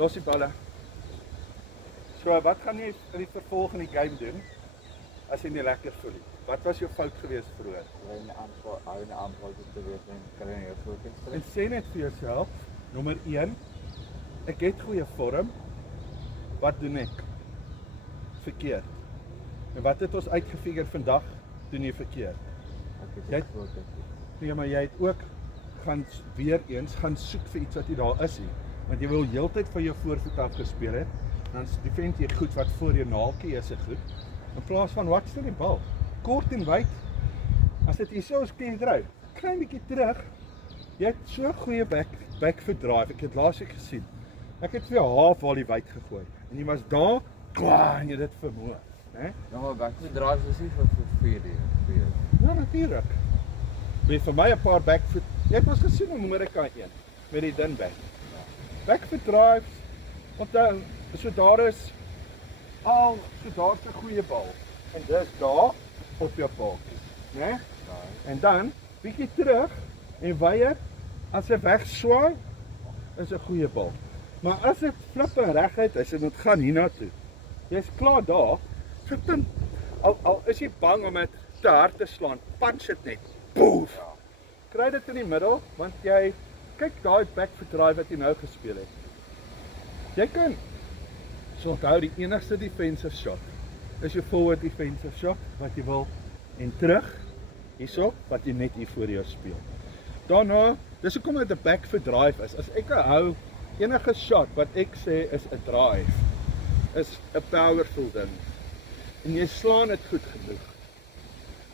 los die balle. So, wat gaan jy in die vervolg in die game doen, as jy nie lekker voel nie? Wat was jou fout geweest vroeër? Jy in die aanval te weet en kry jy focus. En sê net vir jouself, nommer 1, ek het goeie vorm, wat doen ek? Verkeerd. En wat het ons uitgefigure vandag, doen jy verkeerd? Nee, maar jy het ook weer eens gaan soek vir iets wat jy daar is nie. Want jy wil heeltyd van jou voorvoet af gespeel het, dan defend jy goed wat voor jou naaltjie is goed. In plaas van wat stel die bal? Kort en wyd. As dit hier so is, kan jy draai. Klein bietjie terug. Jy het so goeie back foot drive. Ek het laas ek gesien. Ek het vir jou half volley wyd gegooi. En jy was daar, klaar en jy dit vermoor, né? Ja, maar back foot drive is nie vir jou. Ja, natuurlik. Wie vir my 'n paar back foot. Jy het ons gesien in Amerika 1 met die dun back. Back foot drives. Onthou, so daar is so daar's 'n goeie bal. En dis daar op jou paadjie, né? En dan bietjie terug en weier as hy wegswaai is 'n goeie bal. Maar as dit flip en reguit is en dit gaan hiernatoe. Jy's klaar daar. Verpin. Al is jy bang om dit te hard te slaan, punch dit net. Boef. Ja. Kry dit in die middel want jy kyk daai back foot drive wat jy nou gespeel het. Jy kan so onthou die enigste defensive shot is jou forward defensive shot wat jy wil en terug hierso wat jy net hier voor jou speel. Daarna, dis hoekom dit 'n back foot drive is. As ek hou enige shot wat ek sê is 'n drive is 'n powerful ding. En jy slaan dit goed genoeg.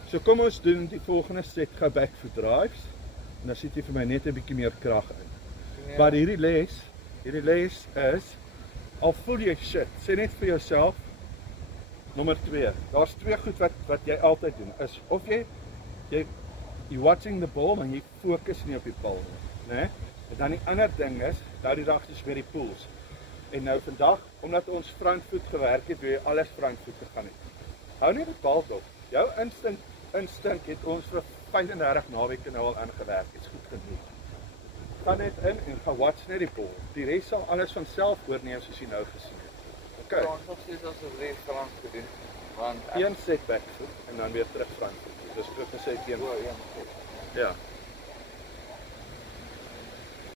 So kom ons doen die volgende set gou back foot drives en dan sit jy vir my net 'n bietjie meer krag in. Ja. Maar hierdie les is al voel jy shit, sê net vir jouself nommer 2. Daar's 2 goed wat jy altyd doen. Is of jy watching the ball en jy fokus nie op die bal nie, né? En dan die ander ding is, daai dag is weer die pools. En nou vandag, omdat ons frontvoet gewerk het, wil jy alles frontvoet te gaan het. Hou net die bal dop. Jou instink het ons vir 35 naweke nou al aangewerk. Dit's goed genoeg. Gaan net in en gaan watch net die bal. Die res sal alles van self oorneem soos jy nou gesien het. Okay. Ons nog steeds as 'n res front te doen. Want een set back foot en dan weer terug frontvoet. Dis ook 'n set een. Ja. Ja.